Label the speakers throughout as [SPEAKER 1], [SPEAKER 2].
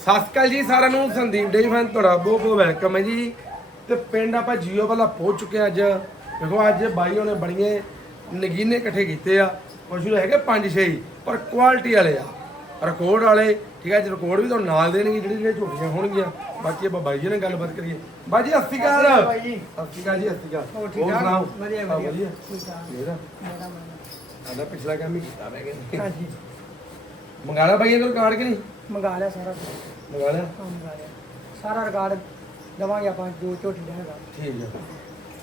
[SPEAKER 1] ਸਤਿ ਸ਼੍ਰੀ ਅਕਾਲ ਜੀ ਸਾਰਿਆਂ ਨੂੰ ਸੰਦੀਪ ਡੇ ਫੈਨ ਤੁਹਾਡਾ ਬਹੁਤ ਬਹੁਤ ਵੈਲਕਮ ਹੈ ਜੀ। ਤੇ ਪਿੰਡ ਆਪਾਂ ਜੀਓ ਵਾਲਾ ਪਹੁੰਚ ਚੁੱਕੇ ਅੱਜ। ਦੇਖੋ ਅੱਜ ਬਾਈ ਉਹਨੇ ਬੜੀਏ ਨਗੀਨੇ ਇਕੱਠੇ ਕੀਤੇ ਆ। ਨੂੰ ਹੈਗੇ 5-6 ਪਰ ਕੁਆਲਿਟੀ ਵਾਲੇ ਆ। ਰਿਕਾਰਡ ਵਾਲੇ ਠੀਕ ਹੈ ਜੀ ਰਿਕਾਰਡ ਵੀ ਤੁਹਾਨੂੰ ਨਾਲ ਦੇਣਗੇ ਜਿਹੜੀ ਜਿਹੜੀਆਂ ਝੋਟੀਆਂ ਹੋਣਗੀਆਂ। ਬਾਕੀ ਆਪਾਂ ਬਾਈ ਜੀ ਨਾਲ ਗੱਲਬਾਤ ਕਰੀਏ। ਬਾਈ ਜੀ ਸਤਿ ਸ਼੍ਰੀ ਅਕਾਲ।
[SPEAKER 2] ਬਾਈ ਜੀ।
[SPEAKER 1] ਸਤਿ ਸ਼੍ਰੀ ਅਕਾਲ ਜੀ ਸਤਿ ਸ਼੍ਰੀ ਅਕਾਲ।
[SPEAKER 2] ਹੋਰ ਠੀਕ ਠਾਕ? ਵਧੀਆ, ਵਧੀਆ।
[SPEAKER 1] ਮੇਰਾ ਸਾਡਾ ਪਿਛਲਾ ਕੰਮ ਹੀ ਕੀਤਾ ਮੈਂ ਕਹਿੰਦੇ।
[SPEAKER 2] ਹਾਂਜੀ।
[SPEAKER 1] ਮੰਗਾਲਾ ਬਾਈ ਇਹਨੂੰ ਕਾਰਡ ਕਿ ਨਹੀਂ?
[SPEAKER 2] ਮੰਗਾ ਲਿਆ ਸਾਰਾ। ਕੁਛ।
[SPEAKER 1] ਮੰਗਾ ਲਿਆ?
[SPEAKER 2] ਹਾਂ ਮੰਗਾ ਲਿਆ। ਸਾਰਾ ਰਿਕਾਰਡ ਦਵਾਂਗੇ ਆਪਾਂ ਜੋ ਝੋਟੀ ਦਾ ਹੈਗਾ।
[SPEAKER 1] ਠੀਕ ਹੈ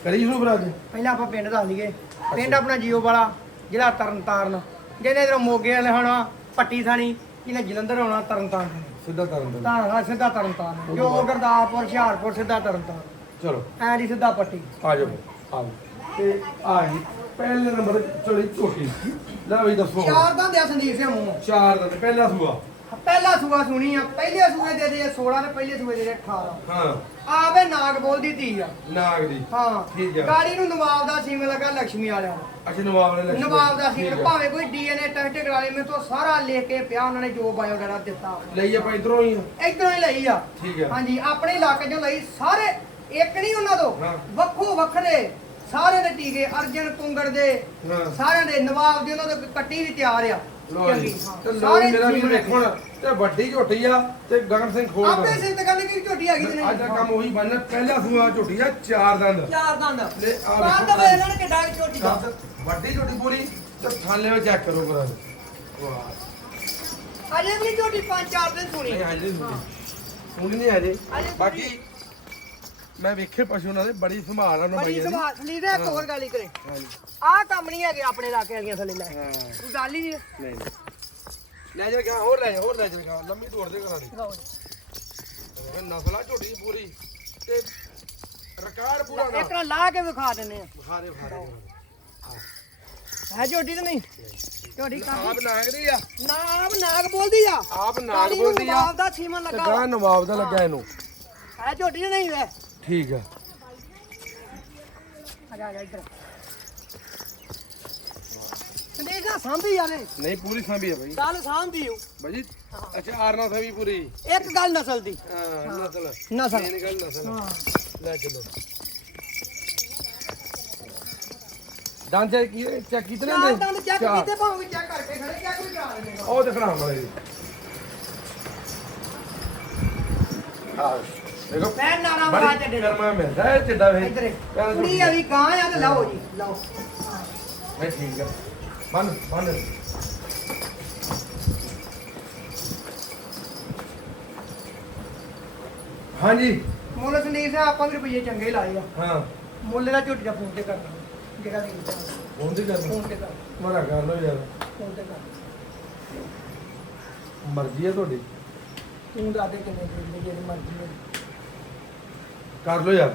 [SPEAKER 1] ਕਰੀ ਸ਼ੁਰੂ ਫਿਰ ਅੱਜ?
[SPEAKER 2] ਪਹਿਲਾਂ ਆਪਾਂ ਪਿੰਡ ਦੱਸ ਲਈਏ ਪਿੰਡ ਆਪਣਾ ਜੀਓ ਵਾਲਾ ਜ਼ਿਲ੍ਹਾ ਤਰਨਤਾਰਨ। ਜਿਹਨੇ ਇਧਰੋਂ ਮੋਗੇ ਵਾਲੇ ਹੋਣਾ ਪੱਟੀ ਥਾਣੀ ਇਹਨੇ ਜਲੰਧਰ ਹੋਣਾ ਤਰਨਤਾਰਨ
[SPEAKER 1] ਸਿੱਧਾ ਤਰਨ ਦੇ
[SPEAKER 2] ਤਾਂ ਹਾਂ ਸਿੱਧਾ ਤਰਨਤਾਰਨ। ਜੋ ਗੁਰਦਾਸਪੁਰ ਹੁਸ਼ਿਆਰਪੁਰ ਸਿੱਧਾ ਤਰਨਤਾਰਨ।
[SPEAKER 1] ਚਲੋ।
[SPEAKER 2] ਐਂ ਦੀ ਸਿੱਧਾ ਪੱਟੀ।
[SPEAKER 1] ਆ ਜਾਓ। ਆ ਜਾਓ। ਤੇ ਆ ਗਈ ਪਹਿਲੇ ਨੰਬਰ ਚੋਲੀ ਝੋਟੀ। ਲੈ ਵੀ ਦੱਸੋ।
[SPEAKER 2] ਚਾਰ ਦਾ ਦਿਆ ਸੰਦੀਪ ਸਿੰਘ ਮੂੰਹ।
[SPEAKER 1] ਚਾਰ ਦਾ ਤੇ ਪਹਿਲਾ ਸੂਆ।
[SPEAKER 2] ਪਹਿਲਾ ਸੂਆ ਸੁਣੀ ਆ ਪਹਿਲੇ ਸੂਏ ਦੇ ਦੇ 16 ਤੇ ਪਹਿਲੇ ਸੂਏ ਦੇ ਦੇ 18
[SPEAKER 1] ਹਾਂ।
[SPEAKER 2] ਆਵੇ ਨਾਗ ਬੋਲਦੀ ਧੀ ਆ।
[SPEAKER 1] ਨਾਗ ਦੀ।
[SPEAKER 2] ਹਾਂ।
[SPEAKER 1] ਠੀਕ ਆ।
[SPEAKER 2] ਗਾੜੀ ਨੂੰ ਨਵਾਬ ਦਾ ਸੀਮ ਲੱਗਾ ਲక్ష్ਮੀ ਵਾਲਿਆਂ
[SPEAKER 1] ਅੱਛਾ ਨਵਾਬ ਨੇ
[SPEAKER 2] ਨਵਾਬ ਦਾ
[SPEAKER 1] ਠੀਕ
[SPEAKER 2] ਸੀਮ
[SPEAKER 1] ਆ।
[SPEAKER 2] ਭਾਵੇਂ ਕੋਈ ਡੀਐਨਏ ਟੈਸਟ ਕਰਾ ਲੇ ਮੇਰੇ ਤੋਂ ਸਾਰਾ ਲਿਖ ਕੇ ਪਿਆ ਉਹਨਾਂ ਨੇ ਜੋ ਬਾਇਓਡਾਟਾ ਦਿੱਤਾ।
[SPEAKER 1] ਲਈ ਆਪਾਂ ਇਧਰੋਂ ਹੀ ਆ।
[SPEAKER 2] ਇਧਰੋਂ ਹੀ ਲਈ ਆ।
[SPEAKER 1] ਠੀਕ ਆ।
[SPEAKER 2] ਹਾਂਜੀ ਆਪਣੇ ਇਲਾਕੇ ਚੋਂ ਲਈ ਸਾਰੇ ਇੱਕ ਨਹੀਂ ਉਹਨਾਂ ਤੋਂ। ਵੱਖੋ ਵੱਖਰੇ। ਸਾਰੇ ਦੇ ਟੀਕੇ ਅਰਜਨ ਕੁੰਗੜ ਦੇ
[SPEAKER 1] ਹਾਂ।
[SPEAKER 2] ਸਾਰਿਆਂ ਦੇ ਨਵਾਬ ਦੇ ਉਹਨਾਂ ਦੇ ਕੱਟੀ ਵੀ ਤਿਆਰ ਆ।
[SPEAKER 1] ਲੋ ਜੀ।
[SPEAKER 2] ਚੰਗੀ, ਹਾਂ।
[SPEAKER 1] ਤੇ ਲੋ
[SPEAKER 2] ਸਾਰੇ
[SPEAKER 1] ਮੇਰਾ ਵੀ ਤੇ ਵੱਡੀ ਝੋਟੀ ਆ ਤੇ ਗਗਨ ਸਿੰਘ ਖੋਲ
[SPEAKER 2] ਆਪੇ ਸਿੰਤ ਕਰਨ ਦੀ ਝੋਟੀ ਹੈਗੀ ਤੇ
[SPEAKER 1] ਅੱਜ ਦਾ ਕੰਮ ਉਹੀ ਬਣਨਾ ਪਹਿਲਾ ਸੂਆ ਝੋਟੀ ਆ ਚਾਰ ਦੰਦ।
[SPEAKER 2] ਚਾਰ ਦੰਦ।
[SPEAKER 1] ਲੈ ਆ ਵੇਖੋ
[SPEAKER 2] ਨੇ ਕਿੱਡਾ ਕੁ ਝੋਟੀ ਦਾ।
[SPEAKER 1] ਦੰਦ ਵੱਡੀ ਝੋਟੀ ਪੂਰੀ ਤੇ ਥਾਲੇ ਵਿੱਚ ਚੈੱਕ ਕਰੋ ਕਰਾਂ ਵਾਹ।
[SPEAKER 2] ਅਜੇ ਵੀ ਝੋਟੀ ਪੰਜ ਚਾਰ ਦਿਨ ਸੁਣੀ।
[SPEAKER 1] ਨਹੀਂ ਹਜੇ ਸੁਣੀ। ਨਹੀਂ ਹਜੇ ਬਾਕੀ ਮੈਂ ਵੇਖੇ ਪਸ਼ੂ ਨਾਲ ਬੜੀ ਸੰਭਾਲ ਆ
[SPEAKER 2] ਬੜੀ
[SPEAKER 1] ਨਵਾਈਆਂ ਦੀ।
[SPEAKER 2] ਸਵਾਲ ਲੀਡ ਇੱਕ ਹੋਰ ਗੱਲ ਹੀ ਕਰੇ।
[SPEAKER 1] ਹਾਂਜੀ
[SPEAKER 2] ਆਹ ਕੰਮ ਨਹੀਂ ਹੈਗੇ ਆਪਣੇ ਇਲਾਕੇ ਵਾਲੀਆਂ ਥੱਲੇ ਲੈ।
[SPEAKER 1] ਹਾਂ।
[SPEAKER 2] ਕੋਈ ਗੱਲ ਹੀ ਨਹੀਂ
[SPEAKER 1] ਨਹੀਂ ਨਹੀਂ। ਲੈ ਜਾ ਗਾ ਹੋਰ ਲੈ ਜਾ ਹੋਰ ਲੈ ਜਾ ਗਾ ਲੰਮੀ ਤੋੜ ਦੇ ਕਰਾਂ ਦੀ ਨਸਲਾ ਝੋਟੀ ਪੂਰੀ। ਤੇ ਰਿਕਾਰਡ ਪੂਰਾ
[SPEAKER 2] ਇੱਕ ਨਾਲ ਲਾ ਕੇ ਵਿਖਾ ਦਿੰਨੇ ਆ।
[SPEAKER 1] ਬੁਖਾਰੇ ਬੁਖਾਰੇ
[SPEAKER 2] ਹੈ ਝੋਟੀ ਤੇ ਨਹੀਂ? ਝੋਟੀ ਕੰਮ
[SPEAKER 1] ਆਪ ਨਾਗ ਦੀ ਆ।
[SPEAKER 2] ਨਾਗ ਨਾਗ ਬੋਲਦੀ ਆ।
[SPEAKER 1] ਆਪ ਨਾਗ
[SPEAKER 2] ਨੂੰ
[SPEAKER 1] ਬੋਲਦੀ ਆ।
[SPEAKER 2] ਨਵਾਬ ਦਾ ਸੀਮਨ
[SPEAKER 1] ਤੇ
[SPEAKER 2] ਲੱਗਾ
[SPEAKER 1] ਗਾਂ ਨਵਾਬ ਦਾ ਲੱਗਾ ਇਹਨੂੰ।
[SPEAKER 2] ਹੈ ਝੋਟੀ ਤੇ ਨਹੀਂ ਵੇ?
[SPEAKER 1] ਠੀਕ ਆ।
[SPEAKER 2] ਆ ਜਾ ਆ ਜਾ ਇੱਧਰ ਸੰਦੇਸ਼ ਸਾਂਭੀ ਜਾਨੇ
[SPEAKER 1] ਨਹੀਂ ਪੂਰੀ ਸਾਂਭੀ ਆ ਭਾਈ
[SPEAKER 2] ਗੱਲ ਸਾਂਭੀ ਹੋ
[SPEAKER 1] ਭਾਜੀ ਅੱਛਾ ਆਰਨਾ ਸਾਂਭੀ ਪੂਰੀ।
[SPEAKER 2] ਇੱਕ ਗੱਲ ਨਸਲ ਦੀ।
[SPEAKER 1] ਹਾਂ ਨਸਲ।
[SPEAKER 2] ਨਸਲ।
[SPEAKER 1] ਮੇਨ ਗੱਲ ਨਸਲ।
[SPEAKER 2] ਹਾਂ।
[SPEAKER 1] ਲੈ ਚਲੋ। ਦੰਦ ਚੈੱਕ ਕੀ ਚੈੱਕ ਕੀਤੇ ਨੇ
[SPEAKER 2] ਦੰਦ ਚੈੱਕ ਕੀਤੇ ਭਾਵੇਂ ਚੈੱਕ ਕਰਕੇ ਖੜੇ ਚੈੱਕ ਵੀ ਕਰਾ ਲੈਣੇ
[SPEAKER 1] ਉਹ ਦਿਖਣਾ ਵਾਲੇ ਜੀ ਆ ਦੇਖੋ।
[SPEAKER 2] ਮੈਂ ਨਾਰਾ ਮਾਰਾ
[SPEAKER 1] ਬੜੀ
[SPEAKER 2] ਚੱਡੇ
[SPEAKER 1] ਗਰਮਾ ਮਿਲਦਾ ਹੈ ਚੱਡਾ ਵੇ
[SPEAKER 2] ਇੱਧਰ ਕੁੜੀ ਆ ਵੀ ਗਾਂ ਆ ਤੇ ਲਾਓ ਜੀ ਲਾਓ।
[SPEAKER 1] ਮੈਂ ਠੀਕ ਆ। ਬੰਨ ਬੰਨ। ਹਾਂਜੀ।
[SPEAKER 2] ਮੁੱਲ ਸੰਦੀਪ ਸਾਹਿਬ ਆਪਾਂ ਵੀ ਰੁਪਈਏ ਚੰਗੇ ਲਾਏ ਆ।
[SPEAKER 1] ਹਾਂ।
[SPEAKER 2] ਮੁੱਲ ਦਾ ਝੋਟੀ ਦਾ ਫੋਨ ਤੇ ਕਰਨਾ ਜਿਹੜਾ ਨਹੀਂ ਕੀਤਾ
[SPEAKER 1] ਹੁੰਦੀ ਕਰ
[SPEAKER 2] ਫੋਨ ਤੇ ਕਰ
[SPEAKER 1] ਮਰਾ ਕਰ ਲੋ ਯਾਰ।
[SPEAKER 2] ਫੋਨ ਤੇ ਕਰ
[SPEAKER 1] ਮਰਜ਼ੀ ਹੈ ਤੁਹਾਡੀ।
[SPEAKER 2] ਤੂੰ ਦੱਸ ਦੇ ਕਿੰਨੇ ਦੇ ਜਿਹੜੀ ਮਰਜ਼ੀ ਹੈ
[SPEAKER 1] ਕਰ ਲੋ ਯਾਰ।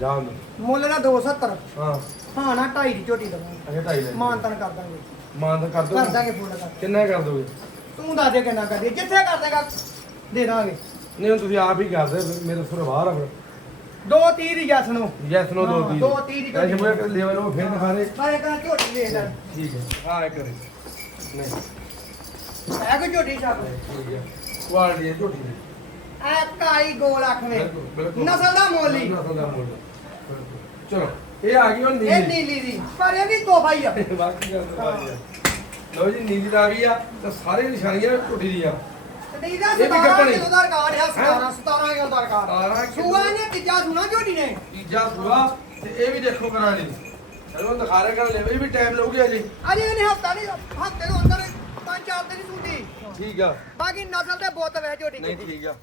[SPEAKER 1] ਜਾਣ ਦੋ।
[SPEAKER 2] ਮੁੱਲ ਦਾ 270
[SPEAKER 1] ਹਾਂ।
[SPEAKER 2] ਹਾਂ ਨਾ 2.5 ਦੀ ਝੋਟੀ ਦਵਾਂਗੇ।
[SPEAKER 1] ਅਗੇ ਢਾਈ ਲੈ
[SPEAKER 2] ਮਾਨਤਨ ਕਰ ਦਾਂਗੇ।
[SPEAKER 1] ਮਾਨ ਤਾਂ ਕਰ ਦੋ
[SPEAKER 2] ਕਰ ਦਾਂਗੇ ਫੋਨ ਕਰ
[SPEAKER 1] ਕਿੰਨਾ ਕਰ ਦੋਗੇ?
[SPEAKER 2] ਤੂੰ ਦੱਸ ਦੇ ਕਿੰਨਾ ਕਰਦੇ ਜਿੱਥੇ ਕਰ ਦੇਗਾ ਦੇ ਦਾਂਗੇ।
[SPEAKER 1] ਨਹੀਂ ਹੁਣ ਤੁਸੀਂ ਆਪ ਹੀ ਕਰਦੇ ਮੇਰੇ ਸੁਰ ਬਾਹਰ ਆ ਫਿਰ
[SPEAKER 2] ਦੋ ਤੀਹ ਦੀ ਜੱਸ ਨੂੰ
[SPEAKER 1] ਯੈਸ ਨੋ ਦੋ
[SPEAKER 2] ਹਾਂ,
[SPEAKER 1] ਦੀ।
[SPEAKER 2] ਦੋ ਤੀਹ ਦੀ
[SPEAKER 1] ਐਸੇ ਮੈਂ ਲੈਵਲ ਉਹ ਫਿਰ ਦਿਖਾ ਦੇ।
[SPEAKER 2] ਇੱਕ ਨਾਲ ਝੋਟੀ ਦੇ ਦੇ।
[SPEAKER 1] ਠੀਕ ਹੈ। ਹਾਂ ਇੱਕ ਕਰੇ ਨਹੀਂ।
[SPEAKER 2] ਹੈ ਕੋਈ ਝੋਟੀ ਛਾਪ
[SPEAKER 1] ਠੀਕ ਹੈ। ਕੁਆਲਿਟੀ ਝੋਟੀ ਦੀ।
[SPEAKER 2] ਐ ਕਾਈ ਗੋਲ ਅੱਖ ਵੇ।
[SPEAKER 1] ਬਿਲਕੁਲ, ਬਿਲਕੁਲ।
[SPEAKER 2] ਨਸਲ ਦਾ ਮੁੱਲ ਹੀ।
[SPEAKER 1] ਨਸਲ ਦਾ ਮੁੱਲ। ਬਿਲਕੁਲ। ਚਲੋ ਇਹ ਆ ਗਈ ਹੁਣ
[SPEAKER 2] ਇਹ
[SPEAKER 1] ਨੀਲੀ
[SPEAKER 2] ਨੀਲੀ ਦੀ ਪਰ ਇਹ ਵੀ ਤੋਹਫਾ ਹੀ ਆ।
[SPEAKER 1] ਬਾਕੀ ਗੱਲ ਤਾਂ ਬਾਕੀ ਆ। ਲਓ ਜੀ ਨੀਲੀ ਦਾ ਗਈ ਆ ਤੇ ਸਾਰੇ ਨਿਸ਼ਾਨੀਆਂ ਝੋਟੀ ਦੀਆਂ
[SPEAKER 2] ਨਹੀਂ ਦਾ
[SPEAKER 1] ਇਹ ਵੀ
[SPEAKER 2] 17
[SPEAKER 1] ਕੱਟਣੀ।
[SPEAKER 2] ਕਿਲੋ ਦਾ ਰਿਕਾਰਡ ਆ 17
[SPEAKER 1] ਹੈਂ?
[SPEAKER 2] 17 ਕਿਲੋ ਦਾ ਰਿਕਾਰਡ।
[SPEAKER 1] 17 ਕਿਲੋ।
[SPEAKER 2] ਸੂਆ ਨੇ ਤੀਜਾ ਸੁਣਾ ਝੋਟੀ ਨੇ।
[SPEAKER 1] ਤੀਜਾ ਸੂਆ ਤੇ ਇਹ ਵੀ ਦੇਖੋ ਕਰਾ ਲਈ ਚਲੋ ਦਿਖਾ ਰਹੇ ਕਰ ਲੈ ਇਹ ਵੀ ਟਾਈਮ ਲਊਗੀ ਅਜੇ।
[SPEAKER 2] ਅਜੇ ਇਹਨੇ ਹਫਤਾ ਨਹੀਂ ਹਫ਼ਤੇ ਤੋਂ ਅੰਦਰ ਪੰਜ ਚਾਰ ਦਿਨ ਹੀ ਸੁਣਦੀ
[SPEAKER 1] ਠੀਕ ਆ।
[SPEAKER 2] ਬਾਕੀ ਨਸਲ ਤੇ ਬਹੁਤ ਵੇ ਝੋਟੀ
[SPEAKER 1] ਨਹੀਂ
[SPEAKER 2] ਦੀ
[SPEAKER 1] ਠੀਕ ਆ।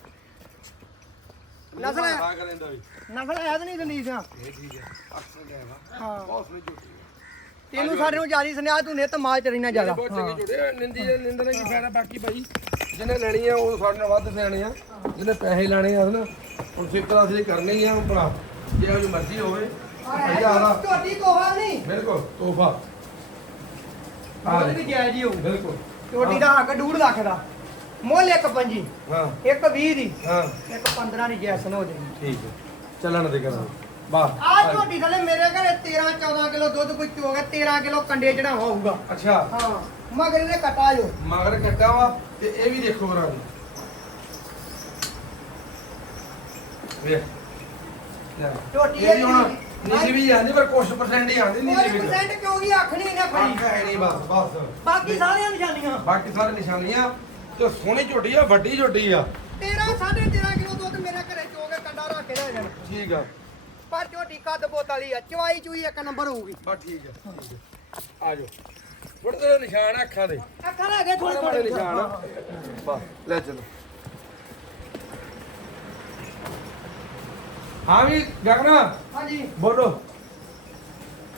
[SPEAKER 2] ਨਸਲ ਹੈ।
[SPEAKER 1] ਲੈਂਦਾ ਵੀ।
[SPEAKER 2] ਨਸਲ ਹੈ ਤਾਂ ਨਹੀਂ ਸੰਦੀਪ ਸਿੰਘ
[SPEAKER 1] ਇਹ ਠੀਕ ਆ ਅਕਸਰ ਗਿਆ ਵਾ
[SPEAKER 2] ਹਾਂ।
[SPEAKER 1] ਬਹੁਤ ਸੋਹਣੀ ਝੋਟੀ
[SPEAKER 2] ਤੈਨੂੰ ਸਾਡੇ ਨੂੰ ਜਾਰੀ ਸੁਨਿਆ ਤੂੰ ਨਿਤ ਮਾਲ ਚਰੀ ਨਾ ਜ਼ਿਆਦਾ।
[SPEAKER 1] ਬਹੁਤ ਚੰਗੀ ਝੋਟੀ ਆ, ਨਿੰਦੀ ਨਿੰਦਣੇ ਕੀ ਫਾਇਦਾ ਬਾਕੀ ਭਾਈ? ਜਿਹਨੇ ਲੈਣੀ ਆ ਉਹ ਸਾਡੇ ਨਾਲ ਵੱਧ ਸਿਆਣੇ ਆ। ਜਿਹਨੇ ਪੈਸੇ ਲੈਣੇ ਆ ਨਾ ਉਹ ਸਿੱਕਰਾ ਅਸੀਂ ਕਰਨੇ ਹੀ ਆ ਭਰਾ। ਜੇ ਉਹ ਮਰਜ਼ੀ ਹੋਵੇ ਭਈਆ ਆਦਾ
[SPEAKER 2] ਝੋਟੀ ਤੋਹਾ ਨਹੀਂ।
[SPEAKER 1] ਬਿਲਕੁਲ ਤੋਹਫਾ।
[SPEAKER 2] ਮੁੱਲ ਵੀ ਜਾਇਜ਼ ਹੀ ਹੋਊ।
[SPEAKER 1] ਬਿਲਕੁਲ।
[SPEAKER 2] ਝੋਟੀ ਦਾ ਹੱਕ 2 ਲੱਖ ਦਾ। ਮੁੱਲ ਇੱਕ ਪੰਜੀ
[SPEAKER 1] ਹਾਂ।
[SPEAKER 2] ਇੱਕ 20 ਦੀ
[SPEAKER 1] ਹਾਂ।
[SPEAKER 2] ਇੱਕ 15 ਦੀ ਜੈਸਨ ਹੋ ਜਾਏਗੀ
[SPEAKER 1] ਠੀਕ ਹੈ। ਚੱਲਣ ਦੇ ਕਰਾਂ ਵਾਹ।
[SPEAKER 2] ਆਹ ਝੋਟੀ ਥੱਲੇ ਮੇਰੇ ਘਰੇ 13 14 ਕਿਲੋ ਦੁੱਧ ਕੋਈ ਚੋਗਾ 13 ਕਿਲੋ ਕੰਡੇ ਚੜਾਵਾ ਹੋਊਗਾ।
[SPEAKER 1] ਅੱਛਾ।
[SPEAKER 2] ਹਾਂ ਮਗਰ ਇਹਨੇ ਕਟਾ ਜੋ।
[SPEAKER 1] ਮਗਰ ਕੱਟਾ ਵਾ ਤੇ ਇਹ ਵੀ ਦੇਖੋ ਕਰਾਂ ਵੇਖ।
[SPEAKER 2] ਝੋਟੀ
[SPEAKER 1] ਇਹ ਵੀ ਹੁਣ ਨੀਲੀ ਵੀ ਆਂਦੀ ਪਰ ਕੁਛ ਪਰਸੈਂਟ ਹੀ ਆਂਦੀ
[SPEAKER 2] ਕੋਈ
[SPEAKER 1] ਵੀ।
[SPEAKER 2] ਪਰਸੈਂਟ ਕਿਉਂ ਕੀ ਅੱਖ ਨਹੀਂ ਇਹਨੇ ਫੜੀ
[SPEAKER 1] ਹੈ ਨਹੀਂ ਬਸ ਬਸ।
[SPEAKER 2] ਬਾਕੀ ਸਾਰੀਆਂ ਨਿਸ਼ਾਨੀਆਂ।
[SPEAKER 1] ਬਾਕੀ ਸਾਰੇ ਨਿਸ਼ਾਨੀਆਂ। ਤੇ ਸੋਹਣੀ ਝੋਟੀ ਆ ਵੱਡੀ ਝੋਟੀ ਆ।
[SPEAKER 2] 13 13.5 ਕਿਲੋ ਦੁੱਧ ਮੇਰੇ ਘਰੇ ਚੋ ਕੇ ਕੰਡਾ ਰੱਖ ਕੇ ਲੈ ਜਾਣਾ।
[SPEAKER 1] ਠੀਕ ਆ।
[SPEAKER 2] ਪਰ ਝੋਟੀ ਕੱਦ ਬੋਤ ਵਾਲੀ ਆ ਚਵਾਈ ਚੂਈ ਇੱਕ ਨੰਬਰ ਹੋਊਗੀ।
[SPEAKER 1] ਬਸ ਠੀਕ ਆ ਠੀਕ ਆ। ਆ ਜਾਓ। ਥੋੜੇ ਥੋੜੇ ਨਿਸ਼ਾਨ ਆ ਅੱਖਾਂ ਦੇ।
[SPEAKER 2] ਅੱਖਾਂ ਹੈਗੇ ਥੋੜੇ
[SPEAKER 1] ਥੋੜੇ
[SPEAKER 2] ਥੋੜੇ
[SPEAKER 1] ਨਿਸ਼ਾਨ ਆ। ਬਸ ਲੈ ਚਲੋ। ਹਾਂ ਵੀ ਗਗਨਾ।
[SPEAKER 2] ਹਾਂਜੀ।
[SPEAKER 1] ਬੋਲੋ।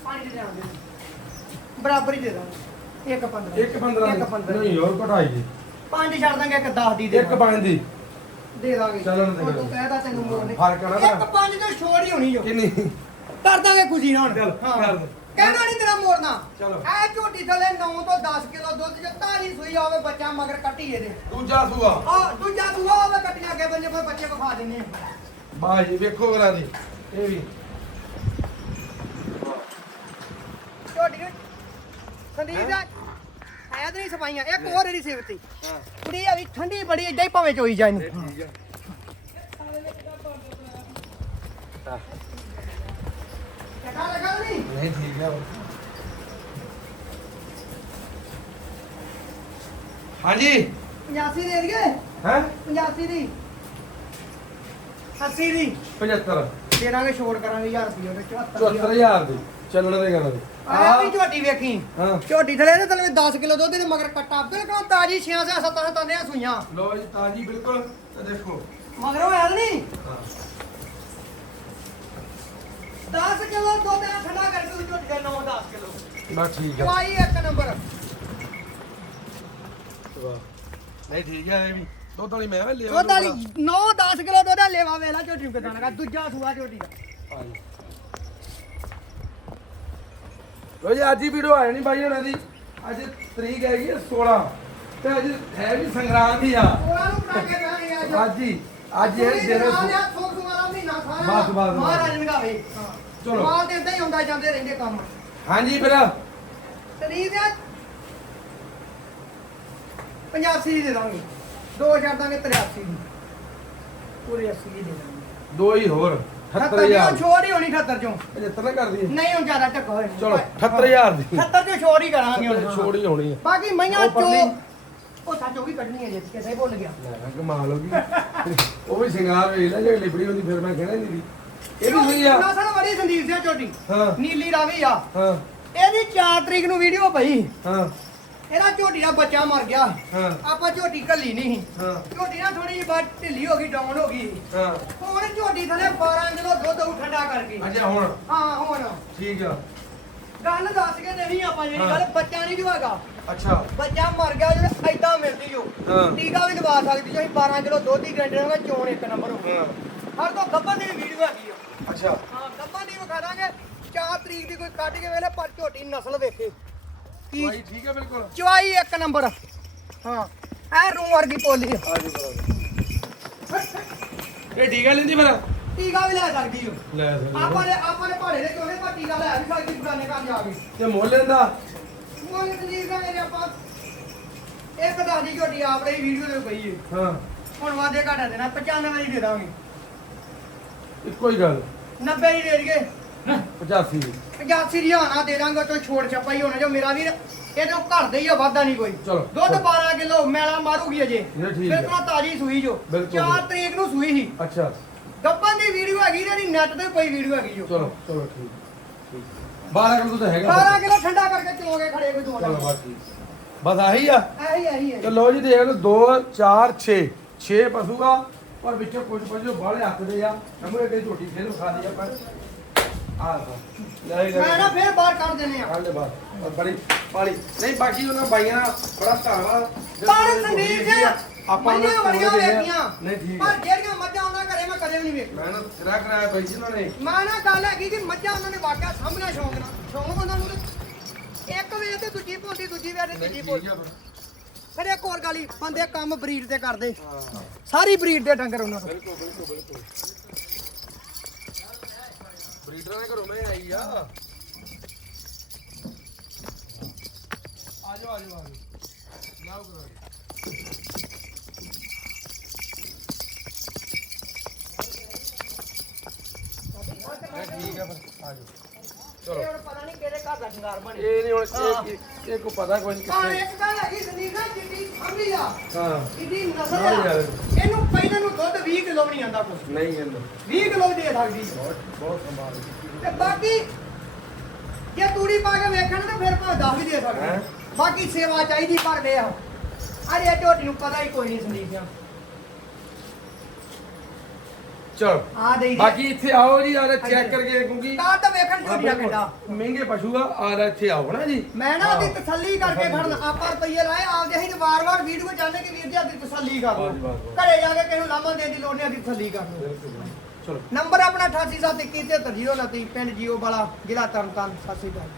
[SPEAKER 2] ਪਾਣੀ ਦੇ ਬਰਾਬਰ ਹੀ ਦੇ ਦਾਂਗੇ। ਇੱਕ 15
[SPEAKER 1] ਇੱਕ 15
[SPEAKER 2] ਇੱਕ 15
[SPEAKER 1] ਨਹੀਂ ਹੋਰ ਘਟਾਈ ਜੀ
[SPEAKER 2] ਪੰਜ ਛੱਡ ਦਾਂਗੇ ਇੱਕ 10 ਦੀ ਦੇ
[SPEAKER 1] ਇੱਕ ਪੰਜ ਦੀ।
[SPEAKER 2] ਦੇ ਦਾਂਗੇ।
[SPEAKER 1] ਚੱਲਣ ਦੇ
[SPEAKER 2] ਉਹ
[SPEAKER 1] ਫਿਰ।
[SPEAKER 2] ਤੂੰ ਕਹਿਦਾ ਤੈਨੂੰ ਮੋੜਨੇ
[SPEAKER 1] ਫ਼ਰਕ ਆ ਨਾ
[SPEAKER 2] ਇੱਕ ਪੰਜ ਤੋਂ ਛੋੜ ਹੀ ਹੋਣੀ ਜੋ।
[SPEAKER 1] ਕਿੰਨੀ?
[SPEAKER 2] ਕਰ ਦਾਂਗੇ ਖੁਸ਼ੀ ਨਾਲ।
[SPEAKER 1] ਚੱਲ, ਕਰ ਦੇ।
[SPEAKER 2] ਕਹਿਣਾ ਨਹੀਂ ਤੇਰਾ ਮੋੜਨਾ।
[SPEAKER 1] ਚਲੋ।
[SPEAKER 2] ਐ ਝੋਟੀ ਥੱਲੇ 9 ਤੋਂ 10 ਕਿਲੋ ਦੁੱਧ ਚ ਤਾਰੀ ਸੂਈ ਆਵੇ ਬੱਚਾ ਮਗਰ ਕੱਟੀ ਇਹਦੇ।
[SPEAKER 1] ਦੂਜਾ ਸੂਆ।
[SPEAKER 2] ਆ ਦੂਜਾ ਦੂਆ ਹੋਵੇ ਕੱਟੀਆਂ ਅੱਗੇ ਬੰਨੇ ਫਿਰ ਬੱਚੇ ਵਿਖਾ ਦਿੰਨੇ ਆ।
[SPEAKER 1] ਬਾਈ ਜੀ ਵੇਖੋ ਕਰਾ ਦੀ। ਇਹ ਵੀ।
[SPEAKER 2] ਝੋਟੀ ਨੂੰ ਸੰਦੀਪ ਦਾ ਆਇਆ ਤੇ ਨਹੀਂ ਸਫਾਈਆਂ ਇੱਕ ਹੋਰ ਇਹਦੀ ਸੇਵਤੀ
[SPEAKER 1] ਹਾਂ
[SPEAKER 2] ਕੁੜੀ ਆ ਵੀ ਠੰਡੀ ਬੜੀ ਏਦਾਂ ਹੀ ਭਾਵੇਂ ਚੋਈ ਜਾ ਇਹਨੂੰ।
[SPEAKER 1] ਠੀਕ ਆ।
[SPEAKER 2] ਚੰਗਾ ਲੱਗਾ ਨਹੀਂ
[SPEAKER 1] ਨਹੀਂ ਠੀਕ ਆ। ਹਾਂਜੀ।
[SPEAKER 2] 85 ਦੇ ਦਈਏ?
[SPEAKER 1] ਹੈ?
[SPEAKER 2] 85 ਦੀ। 80 ਦੀ।
[SPEAKER 1] 75
[SPEAKER 2] ਦੇ ਦਾਂਗੇ ਛੋੜ ਕਰਾਂਗੇ 1000 ਰੁਪਏ ਉਹਦੇ 74
[SPEAKER 1] 74000 ਦੀ। ਚੱਲਣ ਦੇ ਗੱਲ ਦੀ।
[SPEAKER 2] ਆ ਵੀ ਝੋਟੀ ਵੇਖੀ।
[SPEAKER 1] ਹਾਂ।
[SPEAKER 2] ਝੋਟੀ ਥਲੇ ਦੇ ਥਲੇ 10 ਕਿਲੋ ਦੁੱਧ ਦੇ ਮਗਰ ਕੱਟਾ। ਬਿਲਕੁਲ ਤਾਜੀ 6 ਸੇ 7 7 ਦੇ ਸੂਈਆਂ।
[SPEAKER 1] ਲੋ ਜੀ ਤਾਜੀ ਬਿਲਕੁਲ ਤੇ ਦੇਖੋ।
[SPEAKER 2] ਮਗਰੋਂ ਆਇਆ ਨਹੀਂ?
[SPEAKER 1] ਹਾਂ।
[SPEAKER 2] 10 ਕਿਲੋ ਦੁੱਧ ਆ ਠੰਡਾ ਕਰਕੇ ਝੋਟੀ ਦਾ 9 10 ਕਿਲੋ।
[SPEAKER 1] ਬਸ ਠੀਕ ਆ।
[SPEAKER 2] ਚਵਾਈ ਇੱਕ ਨੰਬਰ।
[SPEAKER 1] ਵਾਹ। ਨਹੀਂ ਠੀਕ ਆ ਇਹ ਵੀ। ਦੁੱਧ ਵਾਲੀ ਮੈਂ ਲਿਆ
[SPEAKER 2] ਦੁੱਧ ਵਾਲੀ 9 10 ਕਿਲੋ ਦੁੱਧ ਆ ਲੇਵਾ ਵੇਲਾ ਝੋਟੀ ਨੂੰ ਕਿਦਾਂ ਲਗਾ। ਦੂਜਾ ਸੂਆ ਝੋਟੀ ਦਾ।
[SPEAKER 1] ਲੋ ਜੀ ਅੱਜ ਹੀ ਵੀਡੀਓ ਆਇਆ ਨਹੀਂ ਬਾਈ ਹੋਣਾ ਦੀ। ਅੱਜ ਤਰੀਕ ਹੈਗੀ ਹੈ 16 ਤੇ ਅੱਜ ਹੈ ਵੀ ਸੰਗਰਾਂਦ ਹੀ ਆ।
[SPEAKER 2] ਉਹਨਾਂ ਨੂੰ ਅੱਜ
[SPEAKER 1] ਅੱਜ ਹੀ ਅੱਜ ਇਹ ਦਿਨ ਬਸ, ਬਸ।
[SPEAKER 2] ਮਹਾਰਾਜ ਨਗਾਵੇ
[SPEAKER 1] ਚਲੋ।
[SPEAKER 2] ਮਾਲ ਤੇ ਇਦਾਂ ਹੀ ਹੁੰਦਾ ਜਾਂਦੇ ਰਹਿੰਦੇ ਕੰਮ।
[SPEAKER 1] ਹਾਂਜੀ ਫਿਰ।
[SPEAKER 2] ਤਰੀਕ ਆ। 85 ਦੀ ਦੇ ਦਾਂਗੇ। ਦੋ ਛੱਡ ਦਾਂਗੇ 83 ਦੀ ਪੂਰੇ 80 ਦੀ ਦੇ ਦਾਂਗੇ।
[SPEAKER 1] ਦੋ ਹੀ ਹੋਰ।
[SPEAKER 2] 70 ਚੋਂ
[SPEAKER 1] 78000
[SPEAKER 2] ਛੋੜ ਹੀ ਹੋਣੀ 78 ਚੋਂ।
[SPEAKER 1] 75 ਨਾ ਕਰ ਦਈਏ
[SPEAKER 2] ਨਹੀਂ ਹੁਣ ਜ਼ਿਆਦਾ ਟੱਕ ਹੋਏ
[SPEAKER 1] ਚਲੋ 78000 ਦੀ।
[SPEAKER 2] 70 ਚੋਂ ਛੋੜ ਹੀ ਕਰਾਂਗੇ ਹੁਣ।
[SPEAKER 1] ਛੋੜ ਹੀ ਹੋਣੀ ਹੈ।
[SPEAKER 2] ਬਾਕੀ ਮਈਆਂ ਚੋ। ਉਹ ਸੱਚ ਉਹ ਵੀ ਕੱਢਣੀ ਹੈ ਜੇ ਕਿਸੇ ਭੁੱਲ ਗਿਆ।
[SPEAKER 1] ਲੈ ਕਮਾਲ ਹੋ ਗਈ। ਉਹ ਵੀ ਸ਼ਿੰਗਾਰ ਵੇਖ ਲੈ ਜੇ ਲਿਬੜੀ ਹੁੰਦੀ ਫਿਰ ਮੈਂ ਕਹਿਣਾ ਨਹੀਂ ਦੀ ਇਹ ਵੀ ਸਹੀ ਆ।
[SPEAKER 2] ਨਸਲ ਬੜੀ ਸੰਦੀਪ ਸਿੰਘ ਝੋਟੀ
[SPEAKER 1] ਹਾਂ।
[SPEAKER 2] ਨੀਲੀ ਰਾਵੀ ਆ।
[SPEAKER 1] ਹਾਂ।
[SPEAKER 2] ਇਹਦੀ 4 ਤਰੀਕ ਨੂੰ ਵੀਡੀਓ ਪਈ।
[SPEAKER 1] ਹਾਂ।
[SPEAKER 2] ਇਹਦਾ ਝੋਟੀ ਦਾ ਬੱਚਾ ਮਰ ਗਿਆ।
[SPEAKER 1] ਹਾਂ।
[SPEAKER 2] ਆਪਾਂ ਝੋਟੀ ਕੱਲੀ ਨਹੀਂ।
[SPEAKER 1] ਹਾਂ।
[SPEAKER 2] ਝੋਟੀ ਨਾ ਥੋੜੀ ਜਿਹੀ ਬਾਤ ਢਿੱਲੀ ਹੋ ਗਈ ਡਾਊਨ ਹੋ ਗਈ।
[SPEAKER 1] ਹਾਂ।
[SPEAKER 2] ਹੁਣ ਝੋਟੀ ਥਲੇ 12 ਕਿਲੋ ਦੁੱਧ ਉਹ ਠੰਡਾ ਕਰਕੇ।
[SPEAKER 1] ਅੱਛਾ ਹੁਣ?
[SPEAKER 2] ਹਾਂ ਹੁਣ।
[SPEAKER 1] ਠੀਕ ਆ।
[SPEAKER 2] ਗੱਲ ਦੱਸ ਕੇ ਨਹੀਂ ਆਪਾਂ ਜਿਹੜੀ
[SPEAKER 1] ਹਾਂ।
[SPEAKER 2] ਗੱਲ ਬੱਚਾ ਨਹੀਂ ਜੋ ਹੈਗਾ
[SPEAKER 1] ਅੱਛਾ।
[SPEAKER 2] ਬੱਚਾ ਮਰ ਗਿਆ ਜਿਹੜਾ ਐਦਾਂ ਮਿਲਦੀ ਜੋ
[SPEAKER 1] ਹਾਂ।
[SPEAKER 2] ਟੀਕਾ ਵੀ ਦਵਾ ਸਕਦੀ ਜੋ ਅਸੀਂ 12 ਕਿਲੋ ਦੁੱਧ ਦੀ ਗਰੰਟੀ ਨਾਲ ਚੋਣ ਇੱਕ ਨੰਬਰ ਹੋ
[SPEAKER 1] ਹਾਂ।
[SPEAKER 2] ਹਰ ਤੋਂ ਗੱਬਨ ਦੀ ਵੀਡੀਓ ਹੈਗੀ ਆ।
[SPEAKER 1] ਅੱਛਾ।
[SPEAKER 2] ਹਾਂ ਗੱਬਨ ਦੀ ਵਿਖਾ ਦਾਂਗੇ। 4 ਤਰੀਕ ਦੀ ਕੋਈ ਕੱਢ ਕੇ ਵੇਲੇ ਪਰ ਝੋਟੀ ਨਸਲ ਵੇਖੇ। ਕੀ?
[SPEAKER 1] ਭਾਈ ਠੀਕ ਆ ਬਿਲਕੁਲ?
[SPEAKER 2] ਚਵਾਈ ਇੱਕ ਨੰਬਰ। ਹਾਂ ਐ ਰੂਮ ਵਰਗੀ ਪੋਲੀ ਆ।
[SPEAKER 1] ਆ ਜੀ ਬਰਾਬਰ। ਇਹ ਠੀਕ ਆ ਲੈਂਦੀ ਫਿਰ?
[SPEAKER 2] ਟੀਕਾ ਵੀ ਲੈ ਸਕਦੀ ਹੋ
[SPEAKER 1] ਲੈ
[SPEAKER 2] ਆਪਾਂ ਨੇ ਆਪਾਂ ਨੇ ਭਾੜੇ ਦੇ ਚੋਲੇ ਪਰ ਟੀਕਾ ਲੈ ਵੀ ਸਕਦੀ ਬਗਾਨੇ ਘਰ ਜਾ ਕੇ।
[SPEAKER 1] ਤੇ ਮੁੱਲ ਲੈਂਦਾ?
[SPEAKER 2] ਮੁੱਲ ਤਰੀਕ ਦਾ ਮੇਰੇ ਆਪਾਂ ਇੱਕ ਦੱਸ ਦੀ ਝੋਟੀ ਆਪਣੇ ਹੀ ਵੀਡੀਓ ਦੇ ਪਈ ਹੈ
[SPEAKER 1] ਹਾਂ।
[SPEAKER 2] ਹੁਣ ਵਾਦੇ ਘਾਟਾ ਦੇਣਾ 95 ਦੀ ਦੇ ਦਾਂਗੇ।
[SPEAKER 1] ਇੱਕੋ ਹੀ ਗੱਲ।
[SPEAKER 2] 90 ਦੀ ਦੇ ਦਈਏ।
[SPEAKER 1] 85 ਦੀ
[SPEAKER 2] 85 ਦੀ ਹਾਨਾ ਦੇ ਦਾਂਗੇ ਤੋਂ ਛੋੜ ਛੱਪਾ ਹੀ ਹੋਣਾ ਜੋ ਮੇਰਾ ਵੀਰ ਇਹ ਤਾਂ ਘਰ ਦੇ ਹੀ ਆ ਵਾਧਾ ਨਹੀਂ ਕੋਈ।
[SPEAKER 1] ਚਲੋ।
[SPEAKER 2] ਦੁੱਧ 12 ਕਿਲੋ ਮੈਲਾ ਮਾਰੂਗੀ ਅਜੇ।
[SPEAKER 1] ਇਹ ਠੀਕ ਹੈ।
[SPEAKER 2] ਬਿਲਕੁਲ ਤਾਜੀ ਸੂਈ ਜੋ।
[SPEAKER 1] ਬਿਲਕੁਲ।
[SPEAKER 2] 4 ਤਰੀਕ ਨੂੰ ਸੂਈ ਸੀ।
[SPEAKER 1] ਅੱਛਾ।
[SPEAKER 2] ਗੱਪਨ ਦੀ ਵੀਡੀਓ ਹੈਗੀ ਤੇ ਇਹਦੀ ਨੈਟ ਤੇ ਕੋਈ ਵੀਡੀਓ ਹੈਗੀ ਜੋ।
[SPEAKER 1] ਚਲੋ ਚਲੋ ਠੀਕ। ਠੀਕ 12 ਕਿਲੋ ਤਾਂ ਹੈਗਾ।
[SPEAKER 2] 12 ਕਿਲੋ ਠੰਡਾ ਕਰਕੇ ਚਲੋਗੇ ਖੜੇ ਕੋਈ ਦੋ
[SPEAKER 1] ਚਲੋ
[SPEAKER 2] ਦਿਨ
[SPEAKER 1] ਬਸ ਠੀਕ ਬਸ ਆਹੀ ਆ।
[SPEAKER 2] ਐਹੀ ਐਹੀ ਹੈ
[SPEAKER 1] ਤੇ ਲੋ ਜੀ ਦੇਖ ਲਓ 2 4 6 6 ਪਸ਼ੂਗਾ ਪਰ ਵਿੱਚੋਂ ਕੁਝ ਕੁਝ ਬਾਹਲੇ ਹੱਥ ਦੇ ਆ। ਨਮੂ ਇੱਕ ਝੋਟੀ ਫੇਰ ਖਾ ਲਈ ਆਪਾਂ। ਆ
[SPEAKER 2] ਮੈਂ ਨਾ ਫੇਰ ਬਾਹਰ ਕੱਢ ਦਿੰਨੇ ਆ
[SPEAKER 1] ਹਾਲੇ ਬਾਤ ਬੜੀ ਪਾਣੀ ਨਹੀਂ ਬਾਕੀ ਉਹਨਾਂ ਬਾਈਆਂ ਨਾਲ ਬੜਾ ਧੰਨਵਾਦ ਜਦੋਂ
[SPEAKER 2] ਪਰ
[SPEAKER 1] ਤੁਸੀਂ
[SPEAKER 2] ਸੰਦੀਪ
[SPEAKER 1] ਝੋਟੀ
[SPEAKER 2] ਜੀ
[SPEAKER 1] ਆਪਾਂ ਨੂੰ
[SPEAKER 2] ਮੱਝਾਂ ਬੜੀਆਂ
[SPEAKER 1] ਦੇ ਆ।
[SPEAKER 2] ਵੇਖੀਆਂ।
[SPEAKER 1] ਨਹੀਂ ਠੀਕ
[SPEAKER 2] ਪਰ
[SPEAKER 1] ਹੈ
[SPEAKER 2] ਜਿਹੜੀਆਂ ਮੱਝਾਂ ਉਹਨਾਂ ਘਰੇ ਮੈਂ ਕਦੇ ਵੀ ਨਹੀਂ ਵੇਖੀਆਂ।
[SPEAKER 1] ਮੈਂ ਨਾ ਸਿਰਾ ਕਰਾਇਆ ਬਾਈ ਜੀ ਉਹਨਾਂ ਨੇ।
[SPEAKER 2] ਮੈਂ ਨਾ ਗੱਲ ਹੈਗੀ ਕਿ ਮੱਝਾਂ ਉਹਨਾਂ ਨੇ ਵਾਕਿਆ ਸਾਹਮਣਾ ਸ਼ੌਂਕ ਨਾਲ। ਸ਼ੌਂਕ ਉਹਨਾਂ ਨੂੰ। ਤੇ ਇੱਕ ਵੇਚ ਤੇ ਦੂਜੀ ਤੇ ਤੀਜੀ
[SPEAKER 1] ਆ ਫਿਰ।
[SPEAKER 2] ਇੱਕ ਹੋਰ ਗੱਲ ਬੰਦੇ ਕੰਮ ਬਰੀਡ ਤੇ ਕਰਦੇ। ਸਾਰੀ ਬਰੀਡ ਦੇ ਡੰਗਰ ਉਹਨਾਂ ਕੋਲ
[SPEAKER 1] ਬਿਲਕੁਲ ਬਿਲਕੁਲ ਬਿਲਕੁਲ। ਬਰੀਡਰਾਂ ਦੇ ਘਰੋਂ ਮੈਂ ਆਈ ਆ। ਆਜੋ ਆਜੋ ਆਜੋ ਲਾਓ ਕਰੋ। ਇਹ ਠੀਕ ਆ ਫਿਰ
[SPEAKER 2] ਇਹ ਹੁਣ ਪਤਾ ਨਹੀਂ ਕਿਹੜੇ ਘਰ ਦਾ ਸ਼ਿੰਗਾਰ ਬਣੇ
[SPEAKER 1] ਇਹ ਨਹੀਂ ਹੁਣ ਇਹ- ਕਿੱਥੇ।
[SPEAKER 2] ਇਸ ਗੱਲ ਇਸ
[SPEAKER 1] ਹਾਂ।
[SPEAKER 2] ਇਹਦੀ ਨਸਲ
[SPEAKER 1] ਹਾਂ
[SPEAKER 2] ਆ
[SPEAKER 1] ਯਾਰ।
[SPEAKER 2] ਇਹਨੂੰ ਪਹਿਲਾਂ ਨੂੰ ਦੁੱਧ 20 ਕਿਲੋ ਵੀ ਨਹੀਂ ਆਂਦਾ ਕੁਛ।
[SPEAKER 1] ਨਹੀਂ ਇਹਨੂੰ
[SPEAKER 2] 20 ਕਿਲੋ ਵੀ ਦੇ ਸਕਦੀ।
[SPEAKER 1] ਬਹੁਤ ਬਹੁਤ ਸੰਭਾਲ
[SPEAKER 2] ਤੇ ਬਾਕੀ ਜੇ ਤੂੜੀ ਪਾ ਕੇ ਵੇਖਣ ਤਾਂ ਫਿਰ ਭਾਵੇਂ 10 ਵੀ ਦੇ? ਸਕਦੇ। ਬਾਕੀ ਸੇਵਾ ਚਾਹੀਦੀ ਪਰ ਵੇ ਆ ਅਰੇ ਝੋਟੀ ਨੂੰ ਪਤਾ ਹੀ ਕੋਈ ਨਹੀਂ ਸੰਦੀਪ ਆ
[SPEAKER 1] ਚਲੋ।
[SPEAKER 2] ਆ ਦੇ
[SPEAKER 1] ਬਾਕੀ ਇੱਥੇ ਆਓ ਜੀ ਆਹ ਚੈੱਕ ਕਰਕੇ ਕਿਉਂਕਿ
[SPEAKER 2] ਤਾਂ ਤਾਂ ਵੇਖਣ ਝੋਟੀ ਦਾ ਕਿੱਡਾ
[SPEAKER 1] ਮਹਿੰਗੇ ਪਸ਼ੂ ਆ ਆ ਇੱਥੇ ਆਓ ਨਾ ਜੀ।
[SPEAKER 2] ਮੈਂ ਨਾ ਉਹਦੀ ਤਸੱਲੀ ਕਰਕੇ ਖੜਨ ਆਪਾਂ ਰੁਪਈਏ ਲਾਏ ਆਪਦੇ ਅਸੀਂ ਤੇ ਵਾਰ-ਵਾਰ ਵੀਡੀਓ ਚਾਹੁੰਦੇ ਕਿ ਵੀਰ ਜੀ ਆਪਦੀ ਤਸੱਲੀ ਕਰ ਲਓ।
[SPEAKER 1] ਬਸ, ਬਸ, ਬਸ।
[SPEAKER 2] ਘਰੇ ਜਾ ਕੇ ਕਿਸੇ ਨੂੰ ਲਾਮਾ ਦੇਣ ਦੀ ਲੋੜ ਨਹੀਂ ਆਪਦੀ ਤਸੱਲੀ ਕਰ ਲਓ।
[SPEAKER 1] ਚਲੋ।
[SPEAKER 2] ਨੰਬਰ ਆਪਣਾ 8871 ਪਿੰਡ ਜੀਓ ਵਾਲਾ ਜ਼ਿਲ੍ਹਾ ਤਰਨਤਾਰਨ ਸਤਿ ਸ਼੍ਰੀ ਅਕਾਲ।